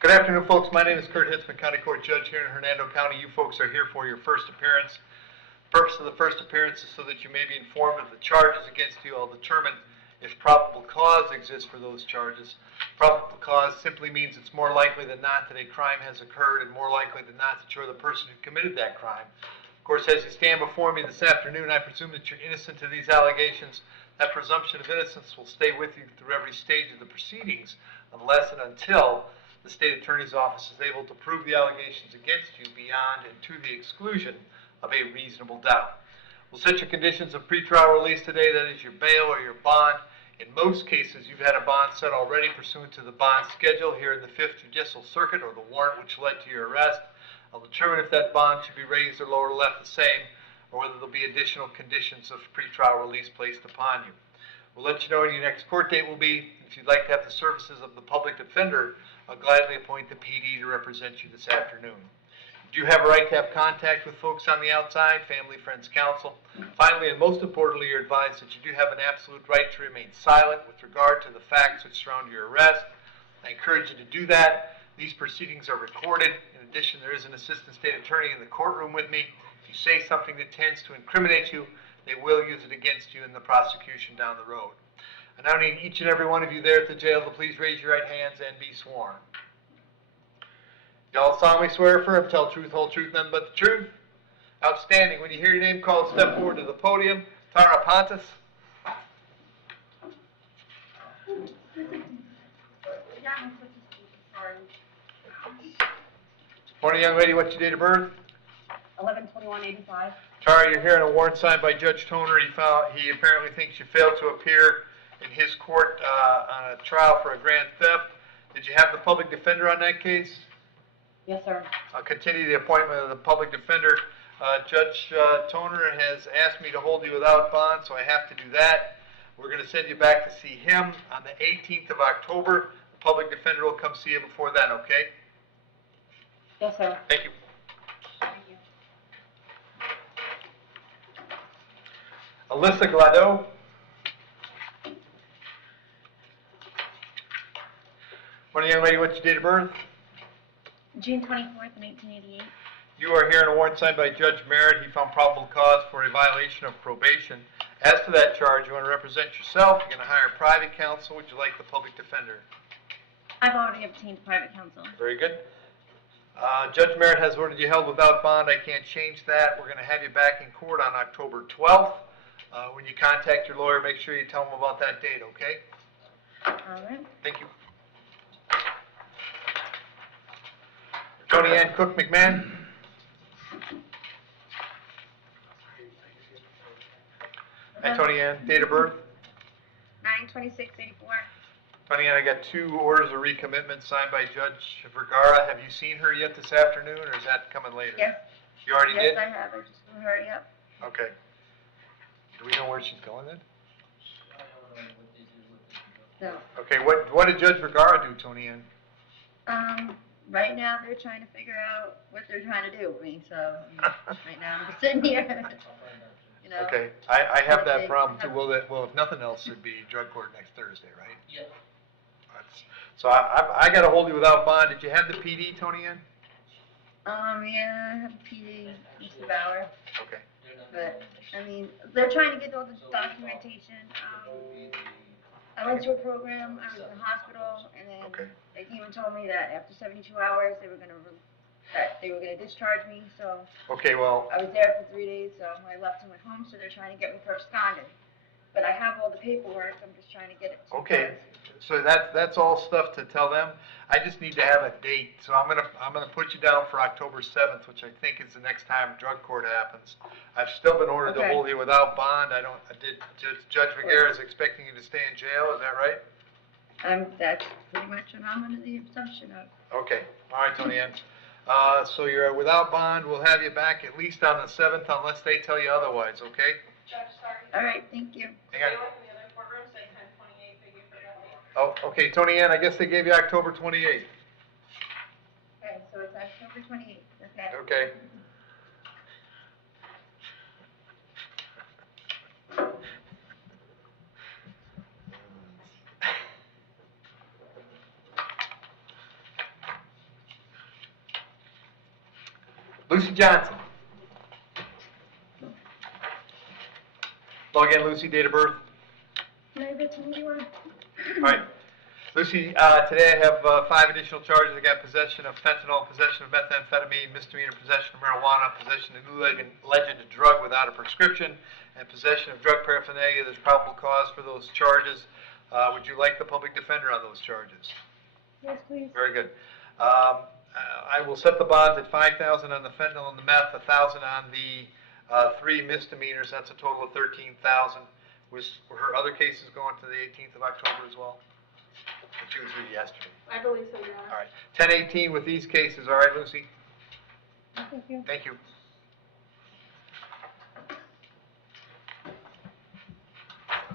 Good afternoon, folks. My name is Kurt Hitzemann, County Court Judge here in Hernando County. You folks are here for your first appearance. The purpose of the first appearance is so that you may be informed of the charges against you. I'll determine if probable cause exists for those charges. Probable cause simply means it's more likely than not that a crime has occurred and more likely than not that you're the person who committed that crime. Of course, as you stand before me this afternoon, I presume that you're innocent of these allegations. That presumption of innocence will stay with you through every stage of the proceedings unless and until the state attorney's office is able to prove the allegations against you beyond and to the exclusion of a reasonable doubt. We'll set your conditions of pretrial release today, that is your bail or your bond. In most cases, you've had a bond set already pursuant to the bond schedule here in the 5th Judicial Circuit, or the warrant which led to your arrest. I'll determine if that bond should be raised or lowered or left the same, or whether there'll be additional conditions of pretrial release placed upon you. We'll let you know when your next court date will be. If you'd like to have the services of the public defender, I'll gladly appoint the PD to represent you this afternoon. You do have a right to have contact with folks on the outside, family, friends, counsel. Finally, and most importantly, you're advised that you do have an absolute right to remain silent with regard to the facts which surround your arrest. I encourage you to do that. These proceedings are recorded. In addition, there is an assistant state attorney in the courtroom with me. If you say something that tends to incriminate you, they will use it against you in the prosecution down the road. I now need each and every one of you there at the jail to please raise your right hands and be sworn. Y'all solemnly swear or affirm, tell truth, whole truth, nothing but the truth. Outstanding. When you hear your name called, step forward to the podium. Tara Pontus. Morning, young lady. What's your date of birth? 11/21/85. Tara, you're here in a warrant signed by Judge Toner. He apparently thinks you failed to appear in his court on a trial for a grand theft. Did you have the public defender on that case? Yes, sir. I'll continue the appointment of the public defender. Judge Toner has asked me to hold you without bond, so I have to do that. We're going to send you back to see him on the 18th of October. The public defender will come see you before then, okay? Yes, sir. Thank you. Thank you. Alyssa Glado. Morning, young lady. What's your date of birth? June 24th, 1988. You are here in a warrant signed by Judge Merritt. He found probable cause for a violation of probation. As to that charge, you want to represent yourself. You're going to hire private counsel. Would you like the public defender? I've already obtained private counsel. Very good. Judge Merritt has ordered you held without bond. I can't change that. We're going to have you back in court on October 12th. When you contact your lawyer, make sure you tell him about that date, okay? All right. Thank you. Tony Ann Cook McMahon. Hi, Tony Ann. Date of birth? 9/26/84. Tony Ann, I got 2 orders of recommitment signed by Judge Vergara. Have you seen her yet this afternoon, or is that coming later? Yes. You already did? Yes, I have. I just hurry up. Okay. Do we know where she's going then? No. Okay, what did Judge Vergara do, Tony Ann? Right now they're trying to figure out what they're trying to do with me. So right now I'm just sitting here. You know. Okay, I have that problem too. Well, if nothing else, it'd be drug court next Thursday, right? Yeah. So I got to hold you without bond. Did you have the PD, Tony Ann? Yeah, I have a PD, Mr. Bauer. Okay. But I mean, they're trying to get all the documentation. I went to a program. I was in the hospital, and then Okay. they even told me that after 72 hours they were gonna discharge me. So Okay, well, I was there for 3 days. So I left and went home. So they're trying to get me absconded. But I have all the paperwork. I'm just trying to get it. okay. So that's all stuff to tell them. I just need to have a date. So I'm gonna put you down for October 7th, which I think is the next time drug court happens. I've still been ordered to Okay. hold you without bond. Judge Vergara is expecting you to stay in jail. Is that right? That's pretty much what I'm under the assumption of. Okay. All right, Tony Ann. So you're without bond. We'll have you back at least on the 7th unless they tell you otherwise, okay? Judge, sorry. All right, thank you. Hang on. Stay away from the other courtroom, say 10/28, but you forgot me. Oh, okay, Tony Ann, I guess they gave you October 28th. Okay, so it's October 28th. Okay. Okay. Lucy Johnson. Log in, Lucy, date of birth. Can I have it to me, All right. Lucy, today I have 5 additional charges. I got possession of fentanyl, possession of methamphetamine, misdemeanor possession of marijuana, possession of new legend drug without a prescription, and possession of drug paraphernalia. There's probable cause for those charges. Would you like the public defender on those charges? Yes, please. Very good. I will set the bonds at $5,000 on the fentanyl and the meth, $1,000 on the 3 misdemeanors. That's a total of $13,000. Were her other cases going to the 18th of October as well? She was here yesterday. I believe so, Your Honor. All right. 10/18 with these cases. All right, Lucy? Thank you. Thank you.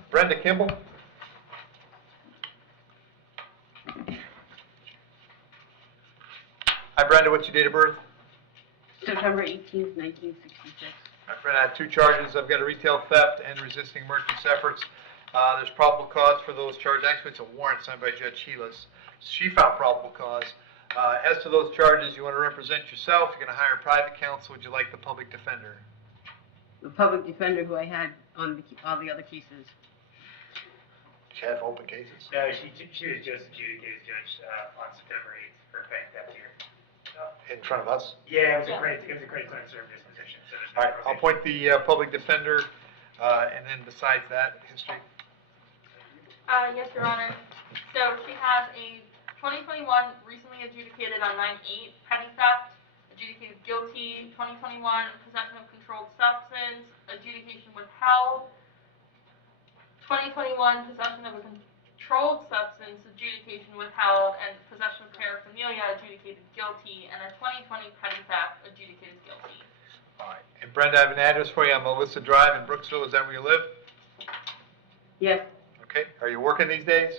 Brenda Kimball? Hi, Brenda. What's your date of birth? September 18th, 1966. Brenda, I have 2 charges. I've got a retail theft and resisting merchant's efforts. There's probable cause for those charges. Actually, it's a warrant signed by Judge Heelis. She found probable cause. As to those charges, you want to represent yourself. You're going to hire private counsel. Would you like the public defender? The public defender who I had on all the other cases. She have open cases. No, she was just adjudicated, Judge, on September 8th for bank theft here. In front of us? Yeah, it was a great time to serve this position. So there's no All right, I'll appoint the public defender, and then besides that, history. Yes, Your Honor. So she has a 2021 recently adjudicated on 9/8 petty theft, adjudicated guilty. 2021 possession of controlled substance, adjudication withheld. 2021 possession of a controlled substance, adjudication withheld, and possession of paraphernalia, adjudicated guilty, and a 2020 petty theft, adjudicated guilty. All right, and Brenda, I have an address for you on Melissa Drive in Brooksville. Is that where you live? Yes, Okay, are you working these days?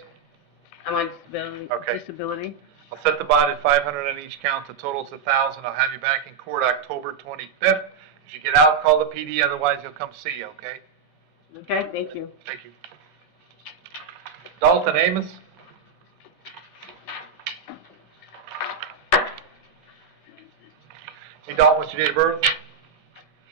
I'm on disability. Okay. Disability. I'll set the bond at $500 on each count. The total's $1,000. I'll have you back in court October 25th. If you get out, call the PD. Otherwise, he'll come see you. Okay? Okay, thank you. Thank you. Dalton Amos. Hey, Dalton, what's your date of birth?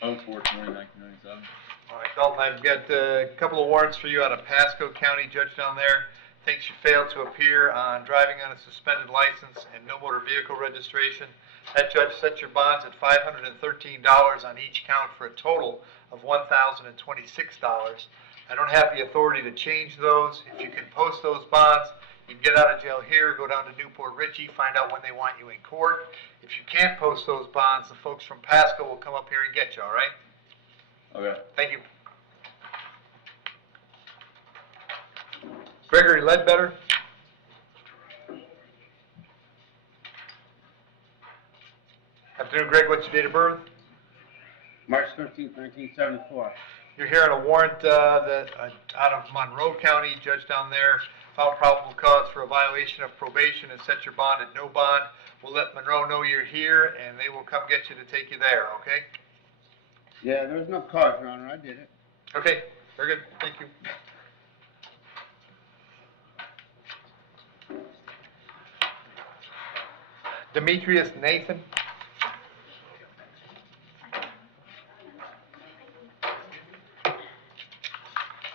04/20/1997. All right, Dalton, I've got a couple of warrants for you out of Pasco County. Judge down there thinks you failed to appear on driving on a suspended license and no motor vehicle registration. That judge set your bonds at $513 on each count for a total of $1,026. I don't have the authority to change those. If you can post those bonds, you can get out of jail here, go down to Newport Richey, find out when they want you in court. If you can't post those bonds, the folks from Pasco will come up here and get you, all right? Okay. Thank you. Gregory Ledbetter. Afternoon, Greg. What's your date of birth? March 13th, 1974. You're here on a warrant that out of Monroe County. Judge down there found probable cause for a violation of probation and set your bond at no bond. We'll let Monroe know you're here, and they will come get you to take you there, okay? Yeah, there was no cause, Your Honor. I did it. Okay, very good. Thank you. Demetrius Nathan.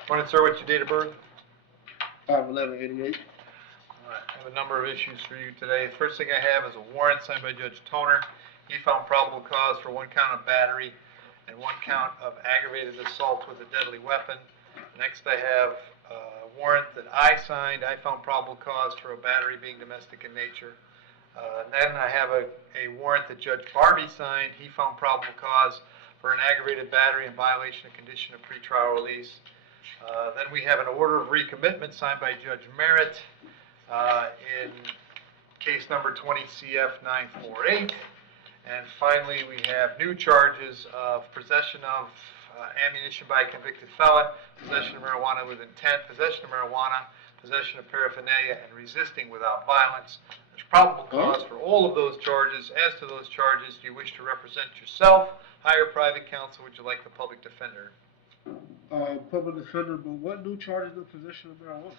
Morning, sir. What's your date of birth? 5/11/88. All right, I have a number of issues for you today. The first thing I have is a warrant signed by Judge Toner. He found probable cause for 1 count of battery and 1 count of aggravated assault with a deadly weapon. Next, I have a warrant that I signed. I found probable cause for a battery being domestic in nature. Then I have a warrant that Judge Barbie signed. He found probable cause for an aggravated battery in violation of condition of pretrial release. Then we have an order of recommitment signed by Judge Merritt in case number 20 CF 948. And finally, we have new charges of possession of ammunition by a convicted felon, possession of marijuana with intent, possession of marijuana, possession of paraphernalia, and resisting without violence. There's probable cause for all of those charges. As to those charges, do you wish to represent yourself, hire private counsel, would you like the public defender? Public defender, but what new charges of possession of marijuana?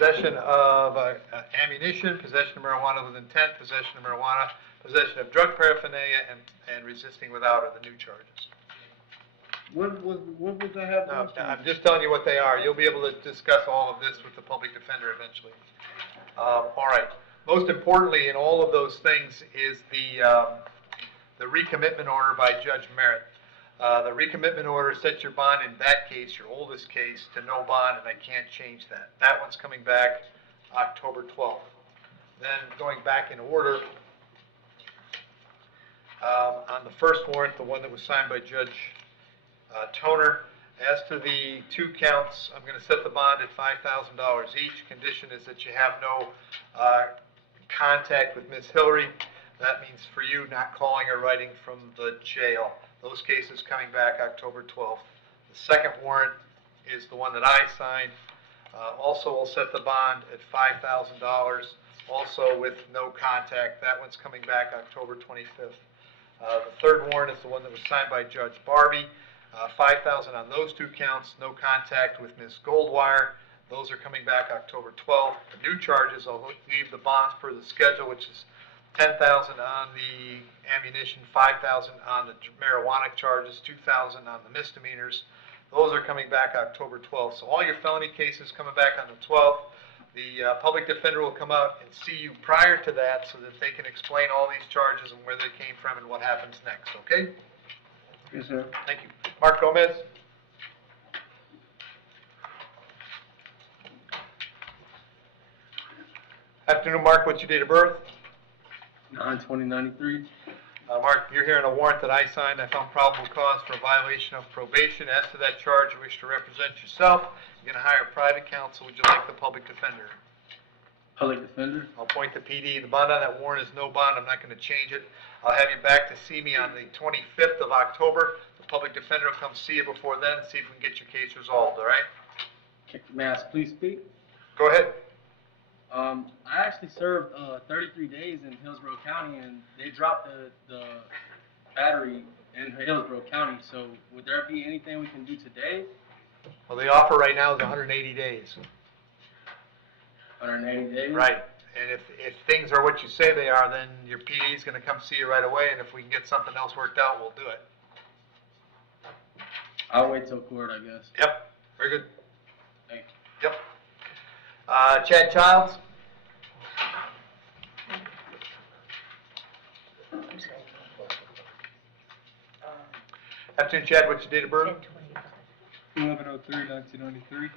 possession of ammunition, possession of marijuana with intent, possession of marijuana, possession of drug paraphernalia, and resisting without are the new charges. What was I have? No, I'm just telling you what they are. You'll be able to discuss all of this with the public defender eventually. All right. Most importantly in all of those things is the recommitment order by Judge Merritt. The recommitment order sets your bond in that case, your oldest case, to no bond, and I can't change that. That one's coming back October 12th. Then going back in order, on the first warrant, the one that was signed by Judge Toner, as to the 2 counts, I'm going to set the bond at $5,000 each. Condition is that you have no contact with Ms. Hillary. That means for you not calling or writing from the jail. Those cases coming back October 12th. The second warrant is the one that I signed. Also, we'll set the bond at $5,000, also with no contact. That one's coming back October 25th. The third warrant is the one that was signed by Judge Barbie. $5,000 on those 2 counts, no contact with Ms. Goldwire. Those are coming back October 12th. The new charges, I'll leave the bonds per the schedule, which is $10,000 on the ammunition, $5,000 on the marijuana charges, $2,000 on the misdemeanors. Those are coming back October 12th. So all your felony cases coming back on the 12th. The public defender will come out and see you prior to that so that they can explain all these charges and where they came from and what happens next, okay? Yes, sir. Thank you. Mark Gomez? Afternoon, Mark. What's your date of birth? 9/20/93. Mark, you're hearing a warrant that I signed. I found probable cause for a violation of probation. As to that charge, you wish to represent yourself. You're going to hire a private counsel. Would you like the public defender? Public defender. I'll point the PD. The bond on that warrant is no bond. I'm not going to change it. I'll have you back to see me on the 25th of October. The public defender will come see you before then and see if we can get your case resolved, all right? May I please speak? Go ahead. I actually served 33 days in Hillsborough County, and they dropped the battery in Hillsborough County. So would there be anything we can do today? Well, the offer right now is 180 days. 180 days? Right. And if things are what you say they are, then your PD is going to come see you right away, and if we can get something else worked out, we'll do it. I'll wait till court, I guess. Yep. Very good. Thank you. Yep. Chad Childs? Afternoon, Chad. What's your date of birth? 11/03/1993.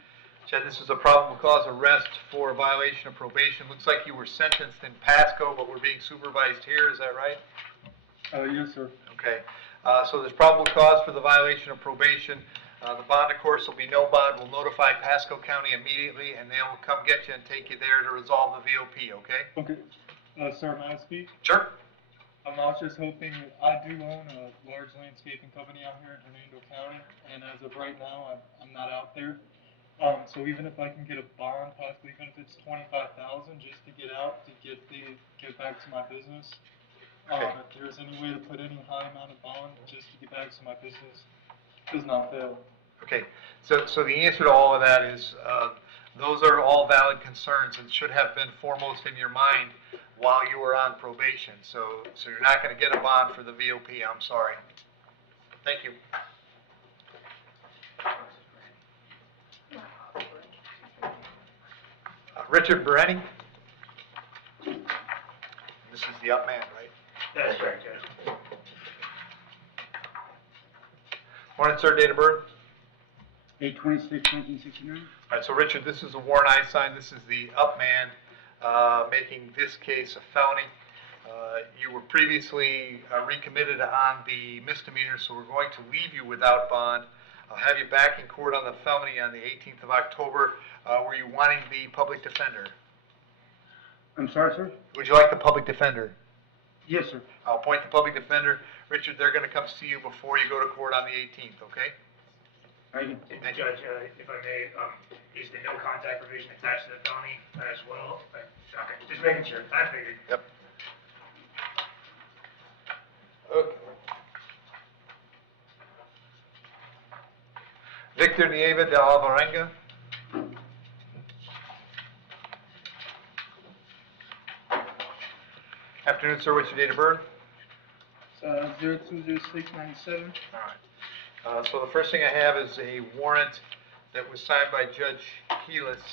Chad, this is a probable cause arrest for violation of probation. Looks like you were sentenced in Pasco, but were being supervised here. Is that right? Yes, sir. Okay. So there's probable cause for the violation of probation. The bond, of course, will be no bond. We'll notify Pasco County immediately, and they'll come get you and take you there to resolve the VOP, okay? Okay. Sir, may I speak? Sure. I was just hoping, I do own a large landscaping company out here in Hernando County, and as of right now, I'm not out there. So even if I can get a bond, possibly even if it's $25,000 just to get out, to get back to my business. Okay. If there's any way to put any high amount of bond just to get back to my business, does not fail. Okay. So the answer to all of that is those are all valid concerns and should have been foremost in your mind while you were on probation. So you're not going to get a bond for the VOP. I'm sorry. Thank you. Richard Berenni? This is the up man, right? That is correct, Judge. Morning, sir. Date of birth? 8/26/1969. All right, so Richard, this is a warrant I signed. This is the up man making this case a felony. You were previously recommitted on the misdemeanor, so we're going to leave you without bond. I'll have you back in court on the felony on the 18th of October. Were you wanting the public defender? I'm sorry, sir? Would you like the public defender? Yes, sir. I'll appoint the public defender. Richard, they're going to come see you before you go to court on the 18th, okay? Thank you. Thank you. Judge, if I may, is the no contact provision attached to the felony as well? Okay, just making sure. I figured. Yep. Okay. Victor Nieva de Alvarenga. Afternoon, sir. What's your date of birth? 020697. All right. So the first thing I have is a warrant that was signed by Judge Heelis.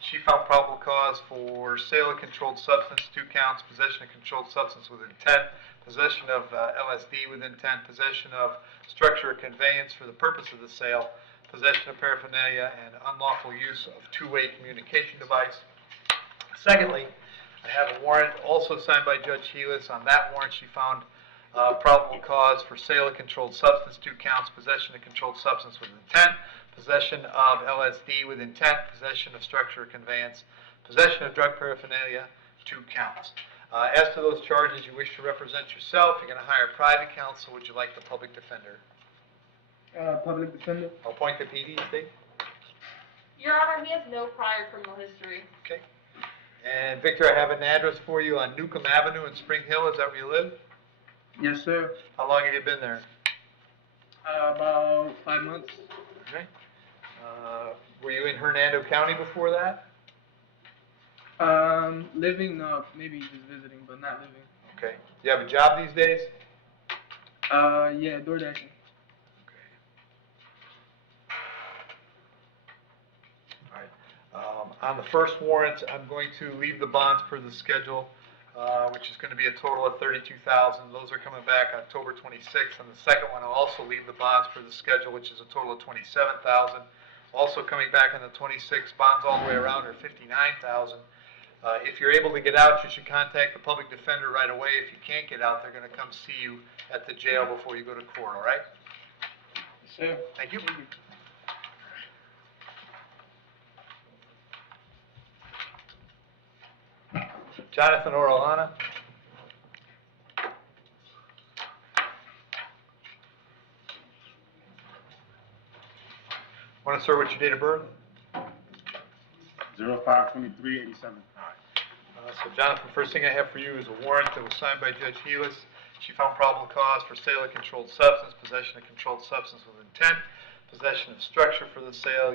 She found probable cause for sale of controlled substance, 2 counts, possession of controlled substance with intent, possession of LSD with intent, possession of structure or conveyance for the purpose of the sale, possession of paraphernalia, and unlawful use of two-way communication device. Secondly, I have a warrant also signed by Judge Heelis. On that warrant, she found probable cause for sale of controlled substance, 2 counts, possession of controlled substance with intent, possession of LSD with intent, possession of structure or conveyance, possession of drug paraphernalia, 2 counts. As to those charges, you wish to represent yourself, you're going to hire private counsel. Would you like the public defender? Public defender. I'll appoint the PD, state. Your Honor, he has no prior criminal history. Okay. And Victor, I have an address for you on Newcomb Avenue in Spring Hill. Is that where you live? Yes, sir. How long have you been there? About 5 months. Okay. Were you in Hernando County before that? Living, maybe just visiting, but not living. Okay. Do you have a job these days? Yeah, DoorDashing. On the first warrant, I'm going to leave the bonds per the schedule, which is going to be a total of $32,000. Those are coming back October 26th. On the second one, I'll also leave the bonds per the schedule, which is a total of $27,000. Also coming back on the 26th, bonds all the way around are $59,000. If you're able to get out, you should contact the public defender right away. If you can't get out, they're going to come see you at the jail before you go to court, all right? Yes, sir. Thank you. Jonathan Orellana. Want to start with your date of birth? 05/23/87. So Jonathan, first thing I have for you is a warrant that was signed by Judge Heelis. She found probable cause for sale of controlled substance, possession of controlled substance with intent, possession of structure for the sale,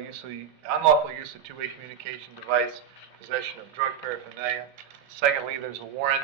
unlawful use of two-way communication device, possession of drug paraphernalia. Secondly, there's a warrant.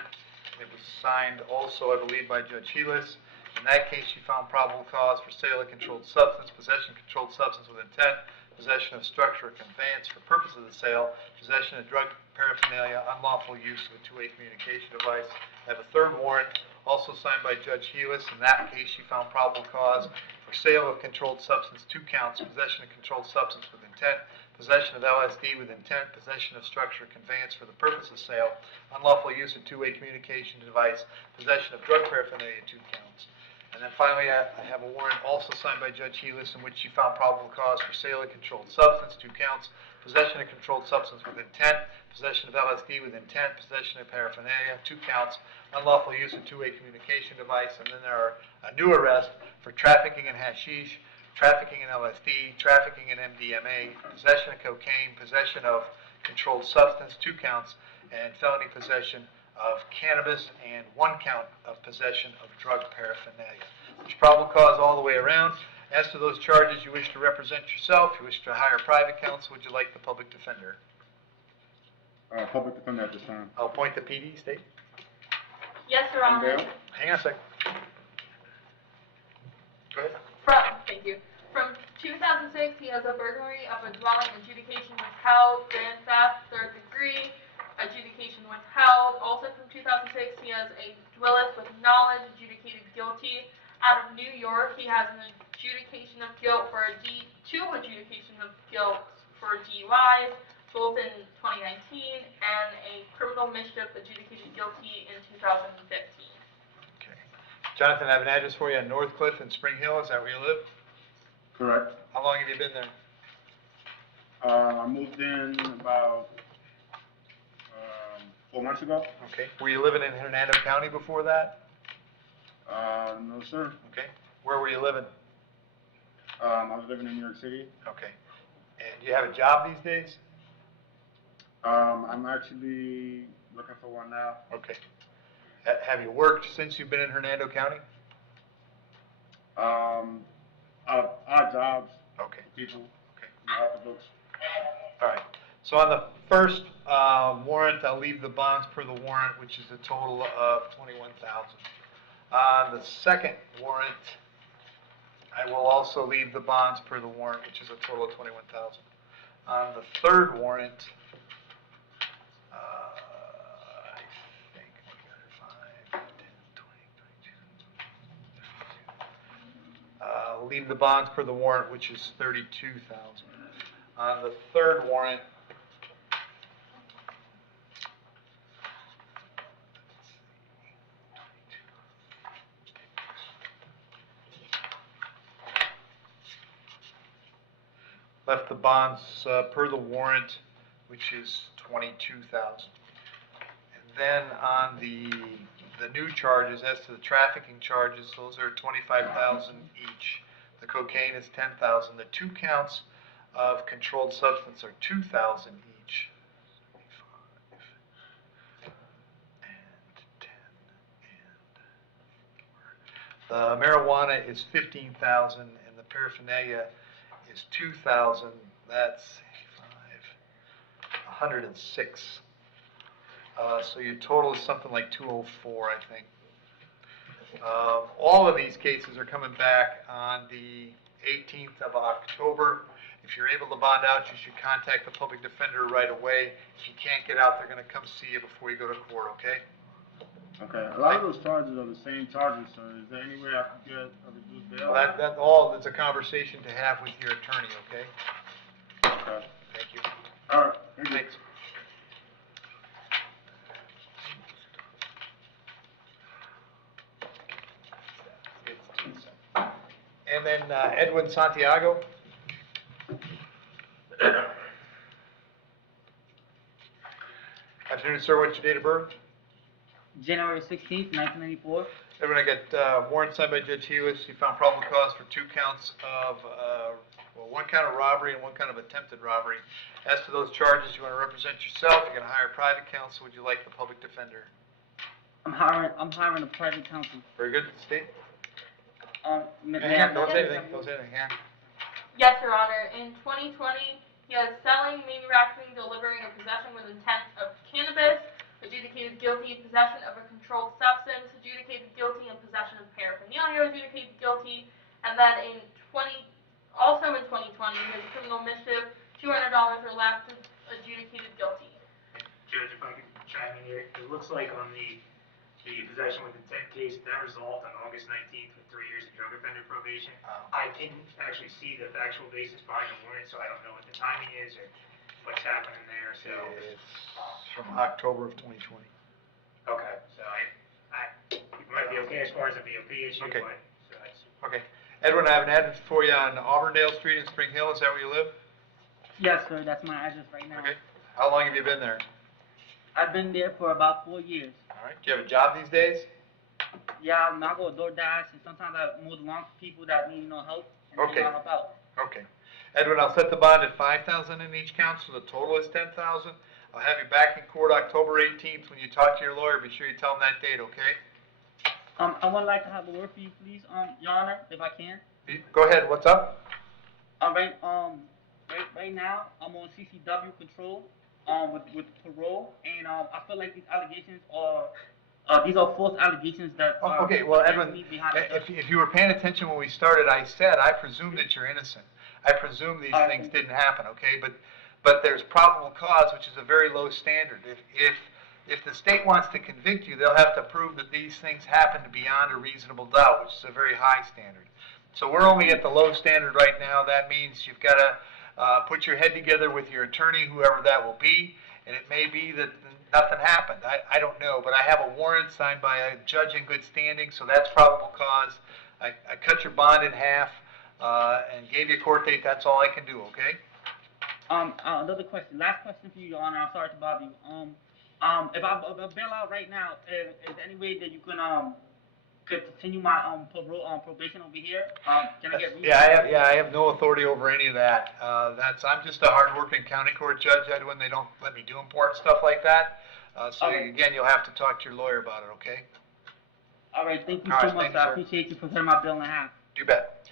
It was signed also, I believe, by Judge Heelis. In that case, she found probable cause for sale of controlled substance, possession of controlled substance with intent, possession of structure or conveyance for purpose of the sale, possession of drug paraphernalia, unlawful use of a two-way communication device. I have a third warrant, also signed by Judge Heelis. In that case, she found probable cause for sale of controlled substance, 2 counts, possession of controlled substance with intent, possession of LSD with intent, possession of structure or conveyance for the purpose of sale, unlawful use of two-way communication device, possession of drug paraphernalia, 2 counts. And then finally, I have a warrant also signed by Judge Heelis in which she found probable cause for sale of controlled substance, 2 counts, possession of controlled substance with intent, possession of LSD with intent, possession of paraphernalia, 2 counts, unlawful use of two-way communication device, and then there are a new arrest for trafficking in hashish, trafficking in LSD, trafficking in MDMA, possession of cocaine, possession of controlled substance, 2 counts, and felony possession of cannabis, and 1 count of possession of drug paraphernalia. There's probable cause all the way around. As to those charges, you wish to represent yourself, you wish to hire private counsel, would you like the public defender? Public defender at this time. I'll appoint the PD, state. Yes, Your Honor. Bill? Hang on a second. Go ahead. Thank you. From 2006, he has a burglary of a dwelling, adjudication withheld, grand theft, 3rd degree, adjudication withheld. Also from 2006, he has a Willis with knowledge, adjudicated guilty. Out of New York, he has an adjudication of guilt for two adjudication of guilt for DUIs, both in 2019, and a criminal mischief adjudicated guilty in 2015. Okay. Jonathan, I have an address for you on North Cliff in Spring Hill. Is that where you live? Correct. How long have you been there? I moved in about 4 months ago. Okay. Were you living in Hernando County before that? No, sir. Okay. Where were you living? I was living in New York City. Okay. And do you have a job these days? I'm actually looking for one now. Okay. Have you worked since you've been in Hernando County? Odd jobs, Okay. people, Okay. off the books. All right. So on the first warrant, I'll leave the bonds per the warrant, which is a total of $21,000. On the second warrant, I will also leave the bonds per the warrant, which is a total of $21,000. On the third warrant, I think we got 5, 10, 20, 22. I'll leave the bonds per the warrant, which is $32,000. On the third warrant, left the bonds per the warrant, which is $22,000. And then on the new charges, as to the trafficking charges, those are $25,000 each. The cocaine is $10,000. The 2 counts of controlled substance are $2,000 each. 75 and 10 and 4. The marijuana is $15,000, and the paraphernalia is $2,000. That's 106. So your total is something like 204, I think. All of these cases are coming back on the 18th of October. If you're able to bond out, you should contact the public defender right away. If you can't get out, they're going to come see you before you go to court, okay? Okay, a lot of those charges are the same charges, so is there any way I can get a reduced bail? Well, that all is a conversation to have with your attorney, okay? Okay. Thank you. All right, Thanks. And then Edwin Santiago. Afternoon, sir. What's your date of birth? January 16th, 1994. Edwin, I got warrant signed by Judge Hewitt. You found probable cause for 2 counts of, well, 1 count of robbery and 1 count of attempted robbery. As to those charges, you want to represent yourself. You're going to hire private counsel. Would you like the public defender? I'm hiring a private counsel. Very good. State. May Hang on. I- Don't say anything. Don't say anything. Hang on. Yes, Your Honor. In 2020, he was selling, manufacturing, delivering, or possession with intent of cannabis, adjudicated guilty in possession of a controlled substance, adjudicated guilty in possession of paraphernalia, adjudicated guilty, and then also in 2020, his criminal mischief, $200 or less, adjudicated guilty. Judge, if I could chime in here, it looks like on the possession with intent case, that resolved on August 19th with 3 years of drug offender probation. I didn't actually see the factual basis behind the warrant, so I don't know what the timing is or what's happening there, so. It's from October of 2020. Okay, so it might be okay as far as the BOP issue, Okay. but, so that's. Okay. Edwin, I have an address for you on Auburndale Street in Spring Hill. Is that where you live? Yes, sir. That's my address right now. Okay. How long have you been there? I've been there for about 4 years. All right. Do you have a job these days? Yeah, I go DoorDash, and sometimes I mow the lawn for people that need help, and Okay. then I help out. Okay. Edwin, I'll set the bond at $5,000 in each count, so the total is $10,000. I'll have you back in court October 18th. When you talk to your lawyer, be sure you tell him that date, okay? I would like to have a word for you, please, Your Honor, if I can. Go ahead. What's up? Right now, I'm on CCW control, with parole, and I feel like these allegations are false allegations that Oh, are okay. Well, Edwin, me behind the if you were paying attention when we started, I said I presume that you're innocent. I presume these I- things didn't happen, okay? But there's probable cause, which is a very low standard. If the state wants to convict you, they'll have to prove that these things happened beyond a reasonable doubt, which is a very high standard. So we're only at the low standard right now. That means you've got to put your head together with your attorney, whoever that will be, and it may be that nothing happened. I don't know, but I have a warrant signed by a judge in good standing, so that's probable cause. I cut your bond in half and gave you a court date. That's all I can do, okay? Another question, last question for you, Your Honor. I'm sorry to bother you. If I bail out right now, is there any way that you can could continue my probation over here? Can I get? I have no authority over any of that. I'm just a hard-working county court judge, Edwin. They don't let me do important stuff like that. So Okay. again, you'll have to talk to your lawyer about it, okay? All right, thank you All so right, much. thank you, I sir. appreciate you for cutting my bill in half. You bet.